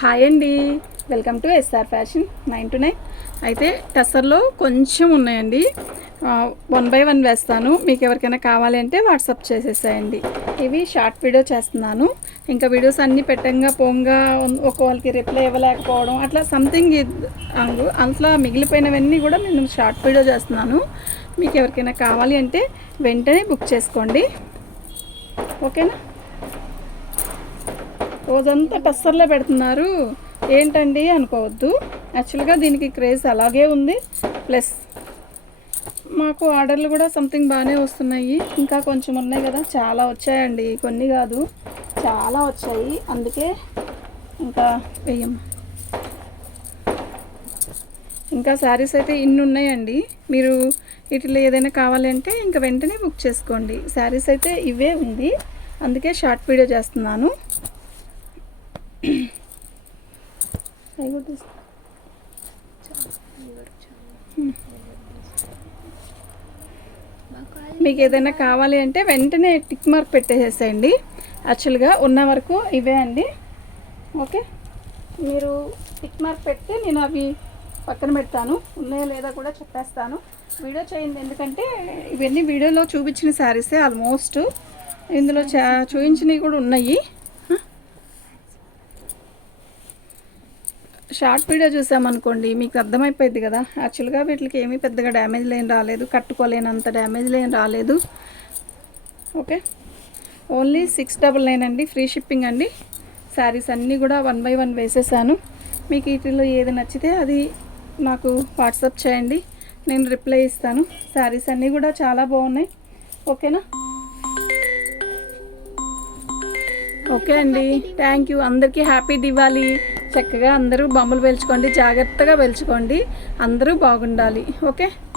Hi అండి. Welcome to S R fashion nine two nine అయితే టెస్సర్లో కొంచెం ఉన్నాయండి. వన్ బై వన్ వేస్తాను. మీకు ఎవరికైనా కావాలి అంటే వాట్సాప్ చేసేసాయండి. ఇవి షార్ట్ వీడియో చేస్తున్నాను. ఇంకా వీడియోస్ అన్నీ పెట్టంగా పోంగా వాళ్ళకి రిప్లై ఇవ్వలేకపోవడం అట్లా సంథింగ్ అట్లా మిగిలిపోయినవన్నీ కూడా నేను షార్ట్ వీడియో చేస్తున్నాను. మీకు ఎవరికైనా కావాలి అంటే వెంటనే బుక్ చేసుకోండి. ఓకేనా? రోజంతా టస్సర్లో పెడుతున్నారు. ఏంటండి అనుకోవద్దు. యాక్చువల్గా దీనికి క్రేజ్ అలాగే ఉంది. ప్లస్ మాకు ఆర్డర్లు కూడా సంథింగ్ బాగానే వస్తున్నాయి. ఇంకా కొంచెం ఉన్నాయి కదా. చాలా వచ్చాయండి. కొన్ని కాదు. చాలా వచ్చాయి. అందుకే ఇంకా వెయ్యం. ఇంకా శారీస్ అయితే ఇన్ని ఉన్నాయండి. మీరు వీటిలో ఏదైనా కావాలంటే ఇంకా వెంటనే బుక్ చేసుకోండి. శారీస్ అయితే ఇవే ఉంది. అందుకే షార్ట్ వీడియో చేస్తున్నాను. మీకు ఏదైనా కావాలి అంటే వెంటనే టిక్ మార్క్ పెట్టేసేసేయండి. యాక్చువల్గా ఉన్న వరకు ఇవే అండి. ఓకే? మీరు టిక్ మార్క్ పెడితే నేను అవి పక్కన పెడతాను. ఉన్నాయో లేదా కూడా చెప్పేస్తాను. వీడియో చేయండి. ఎందుకంటే ఇవన్నీ వీడియోలో చూపించిన శారీసే ఆల్మోస్ట్. ఇందులో చా చూపించినవి కూడా ఉన్నాయి. షార్ట్ వీడియో చూసామనుకోండి మీకు అర్థమైపోయింది కదా. యాక్చువల్గా వీటికి ఏమీ పెద్దగా డ్యామేజ్ లేని రాలేదు కట్టుకోలేనంత డ్యామేజ్ లేని రాలేదు. Okay? Only six double nine అండి ఫ్రీ షిప్పింగ్ అండి. శారీస్ అన్నీ కూడా వన్ బై వన్ వేసేసాను. మీకు వీటిలో ఏది నచ్చితే అది నాకు వాట్సాప్ చేయండి నేను రిప్లై ఇస్తాను. శారీస్ అన్నీ కూడా చాలా బాగున్నాయి. ఓకేనా? ఓకే అండి. Thank you. అందరికీ హ్యాపీ దివాళీ. చక్కగా అందరూ బొమ్మలు పెంచుకోండి జాగ్రత్తగా పెంచుకోండి. అందరూ బాగుండాలి. ఓకే?